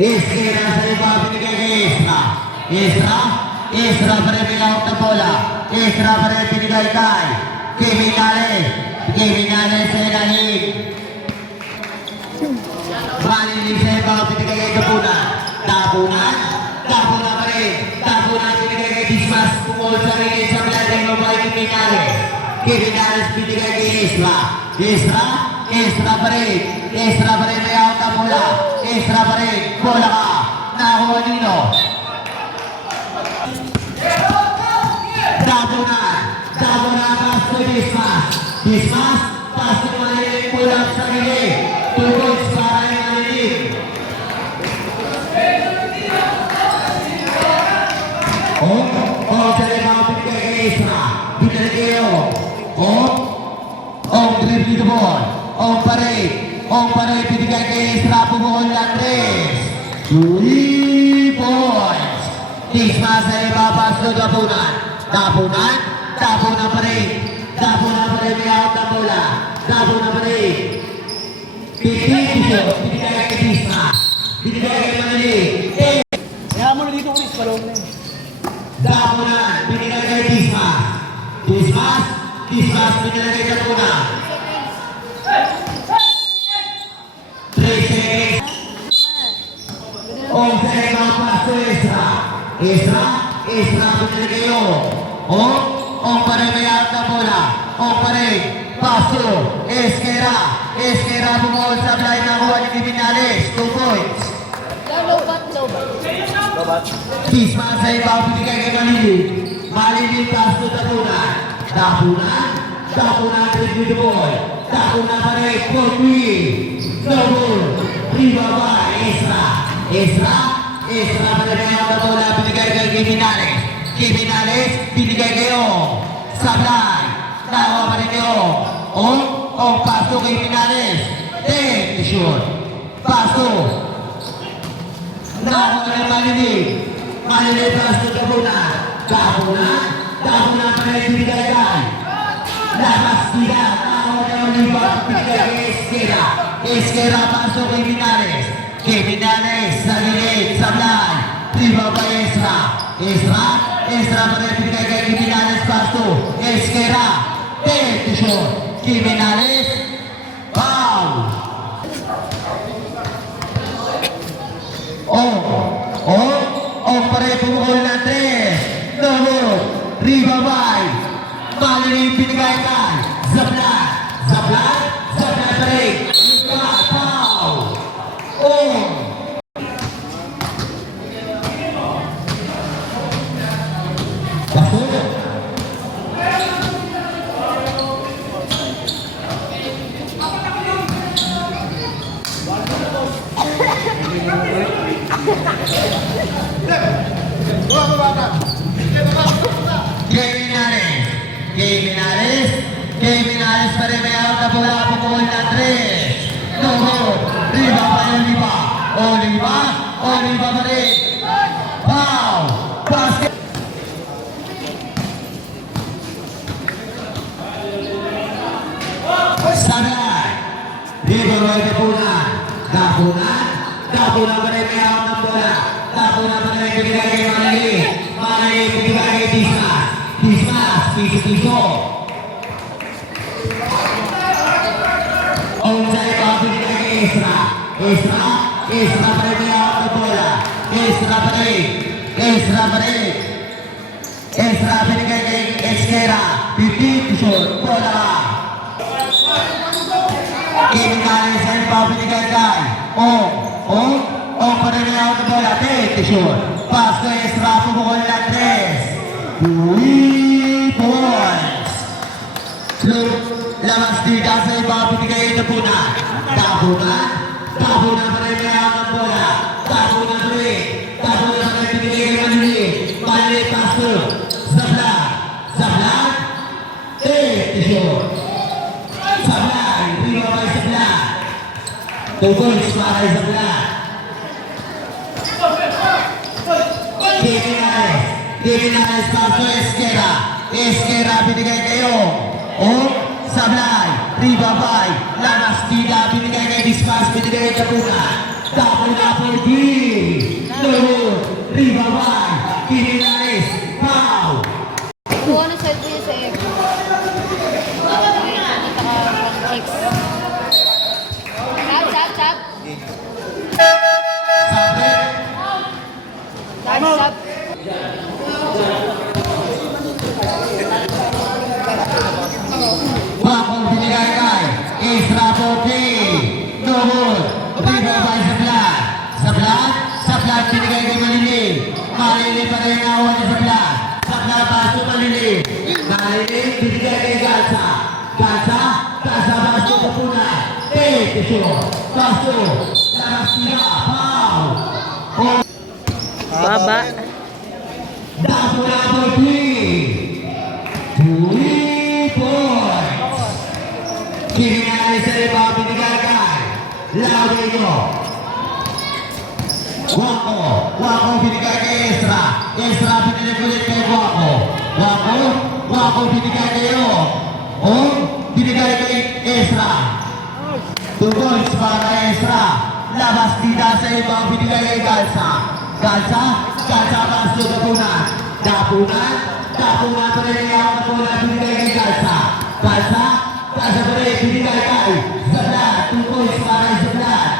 Iskera sa iba binigay kay Isra. Isra pa rin nilawag na bola. Isra pa rin binigay kay Kiminales. Kiminales sa ilalim. Malilig sa iba binigay kay Tapunan. Tapunan pa rin. Tapunan binigay kay Dismas. Pumol sa rin sa Bladeng Mabay Kiminales. Kiminales binigay kay Isra. Isra pa rin. Isra pa rin nilawag na bola. Isra pa rin. Bola ka. Nakuha nino. Tapunan pass to Dismas. Dismas pass to Malilig. Pulang sa gilid. 2 points para yung Malilig. Sa limang binigay kay Isra. Binigay kayo. Dribble the ball. Pa rin binigay kay Isra. Pumukol ng 3 points. Dismas sa iba pass to Tapunan. Tapunan pa rin. May out na bola. Tapunan pa rin. Binigay kay Dismas. Binigay kay Malilig. Kaya mo na dito, Chris, palong na yun. Tapunan. Binigay kay Dismas. Dismas binigay kay Tapunan. 3 seconds. Sa ibang pass to Isra. Isra binigay kayo. Pa rin may out na bola. Pa rin. Paso. Iskera bumawal sa blind na kuha ni Kiminales. 2 points. Low bat. Dismas sa ibang binigay kay Malilig. Malilig pass to Tapunan dribble the ball. Tapunan pa rin. 4-3. Double. Ribaba. Isra pa rin may out na bola. Binigay kay Kiminales. Binigay kayo. Sablay. Nakuha pa rin kayo. Paso kay Kiminales. 10 to shoot. Paso. Nakuha pa rin Malilig. Malilig paso Tapunan. Tapunan pa rin binigay kay. Lakas sila. Nakuha na yung libak. Binigay kay Iskera paso kay Kiminales. Kiminales sa gilid. Sablay. Ribaba Isra pa rin binigay kay Kiminales paso. Iskera. 10 to shoot. Kiminales. Foul. Pa rin pumukol na 3. Ribabay. Malilig binigay kay Zablay pa rin. Foul. Kiminales pa rin may out na bola. Pumukol na 3. Riba pa yung Oliva pa rin. Foul. Basket. Sablay. Riba pa yung Tapunan pa rin may out na bola. Tapunan pa rin binigay kay Malilig. Malilig binigay kay Dismas. Piso. Sa iba binigay kay Isra pa rin may out na bola. Isra binigay kay Iskera. 15 to shoot. Bola ka. Kiminales sa iba binigay kay pa rin may out na bola. 10 to shoot. Pass to Isra. Pumukol na 3 points. Lamas dita sa iba binigay kay Tapunan. Tapunan pa rin may out na bola. Tapunan pa rin binigay kay Malilig pass to Zablay. 10 to shoot. Zablay. Riba pa yung Zablay. 2 points para kay Zablay. Kiminales pass to Iskera binigay kayo. Sablay. Ribabay. Lamas dita binigay kay Dismas. Binigay kay Tapunan. G. Lord, rebound. Quirinares, foul. Kuha na side po yun sa F. Okay, nakita ka pang X. Tap. Sabi, Tap. bakong binigay kay Ezra Bote. Lord, rebound sa Blan. Sa Blan binigay kay Malili. Malili pa rin nawan niya sa Blan. Sa Blan baso Malili. Malili binigay kay Galsa. Galsa baso kapuna. Tisyo, baso, Larasina, foul. Baba. Dapo 3. 3 points. Kirinali sa iba binigay kay Laudeo. Wako binigay kay Ezra. Ezra binigay ulit kay Wako binigay kayo. Binigay kay Ezra. 2 points para Ezra. Labas dida sa iba binigay kay Galsa. Galsa baso Dapunan pa rin yung bola binigay kay Galsa pa rin binigay kay Zablan. 2 points para Zablan.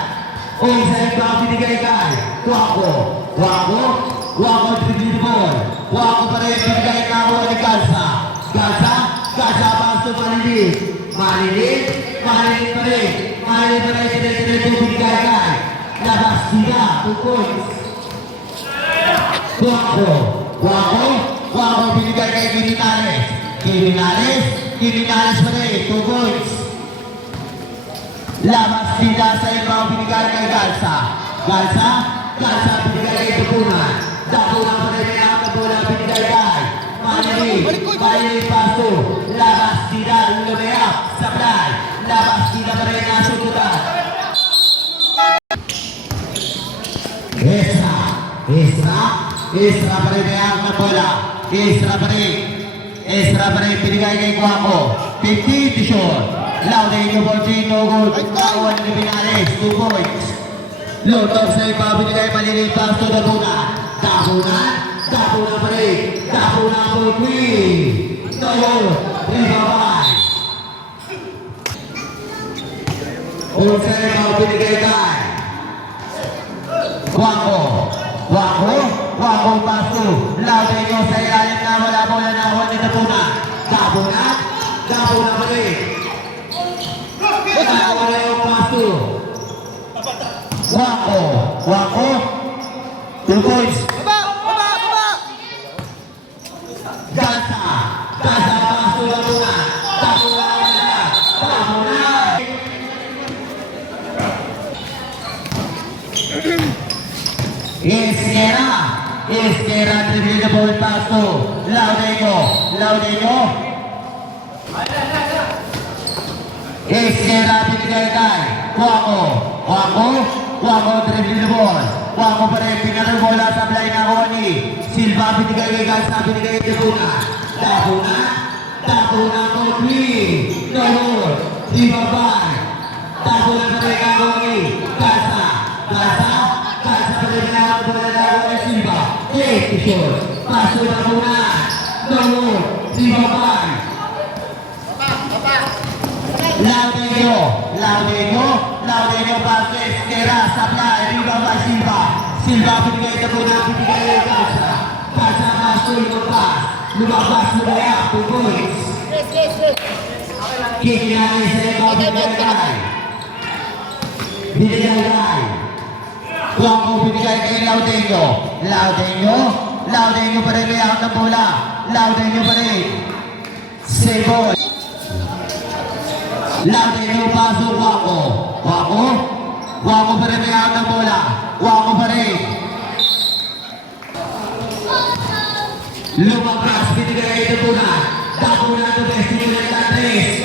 Sa iba binigay kay Wako dribbling ball. Wako pa rin binigay kawa ni Galsa baso Malilit pa rin sinetreto binigay kay Labas dida. 2 points. Wako binigay kay Quirinares pa rin, 2 points. Labas dida sa ibaw binigay kay Galsa binigay kay Dapunan pa rin ang bola binigay kay Malili paso. Labas dida lumayap sa play. Labas dida pa rin ang sututan. Ezra pa rin ang bola. Ezra pa rin binigay kay Guaco. 50 to shot. Laudeo Borgino goal. Kawan ni Binales. 2 points. Lotov sa iba binigay Malili paso Dapunan pa rin. Dapunan po Queen. Rebound. Sa iba binigay kay Wako paso. Laudeo sa ilalim na wala bola na ni Dapunan pa rin. Wala yung paso. Wako 2 points. Galsa paso Dapunan. Esquera dribbling the ball pass to Laudeo. Esquera binigay kay Wako dribbling the ball. Wako pa rin pinarang bola sa blay na Oni. Silva binigay kay Galsa binigay kay Dapunan po 3. Rebound. Dapunan pa rin kay Oni. Galsa pa rin pinarang bola na Oni Silva. Paso Dapunan. Rebound. Laudeo paso Esquera supply rebound by Silva binigay Dapunan binigay kay Galsa paso lumabas mula 2 points. Kikinali sa ibaw binigay kay Wako binigay kay Laudeo pa rin may out ng bola. Laudeo pa rin Seboy. Laudeo paso Wako pa rin may out ng bola. Wako pa rin lumabas binigay kay Dapunan to best unit na 3.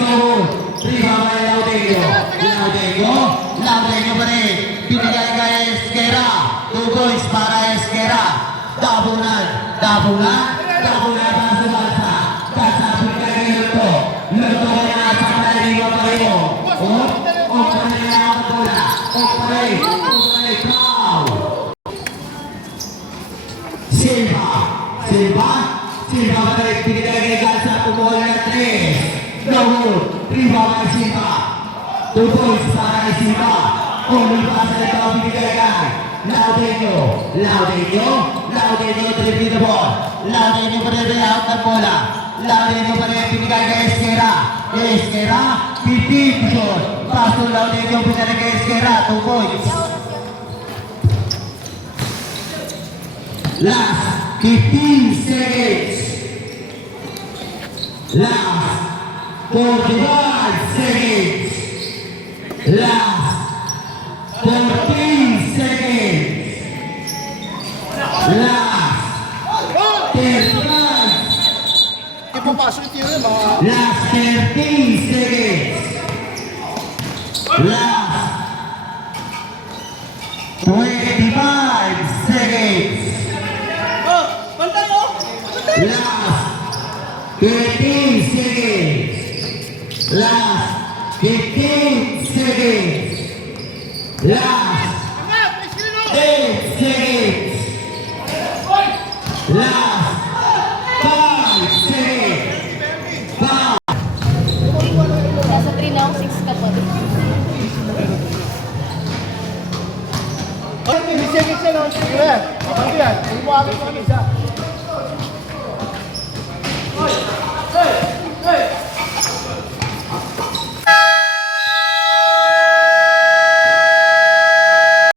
Rebound by Laudeo pa rin binigay kay Esquera. 2 points para Esquera. Dapunan paso Galsa binigay kay Luto na sa kaliwa pa rin. Pa rin foul. Silva. Silva pa rin, binigay kay Garza, pumuha na 3. No good. Rebound kay Silva. 2 points para kay Silva. Only pass na ito, binigay kay Laudenio. Laudenio. Laudenio, dribbling the ball. Laudenio pa rin, out ng bola. Laudenio pa rin, binigay kay Esquera. Esquera, 15 shot. Pass to Laudenio, binigay kay Esquera. 2 points. Last 15 seconds. Last 45 seconds. Last 14 seconds. Last 35. Ipapasok yung tiro yun, mga... Last 30 seconds. Last 25 seconds. Oh, bantay oh! Last 15 seconds. Last 15 seconds. Last 8 seconds. Last 5 seconds. 5. Nasa 3 na ako, 6 ka pa. May seconds yan oh. Sige yan. Abante yan. Huwag mo agad mo ano isa.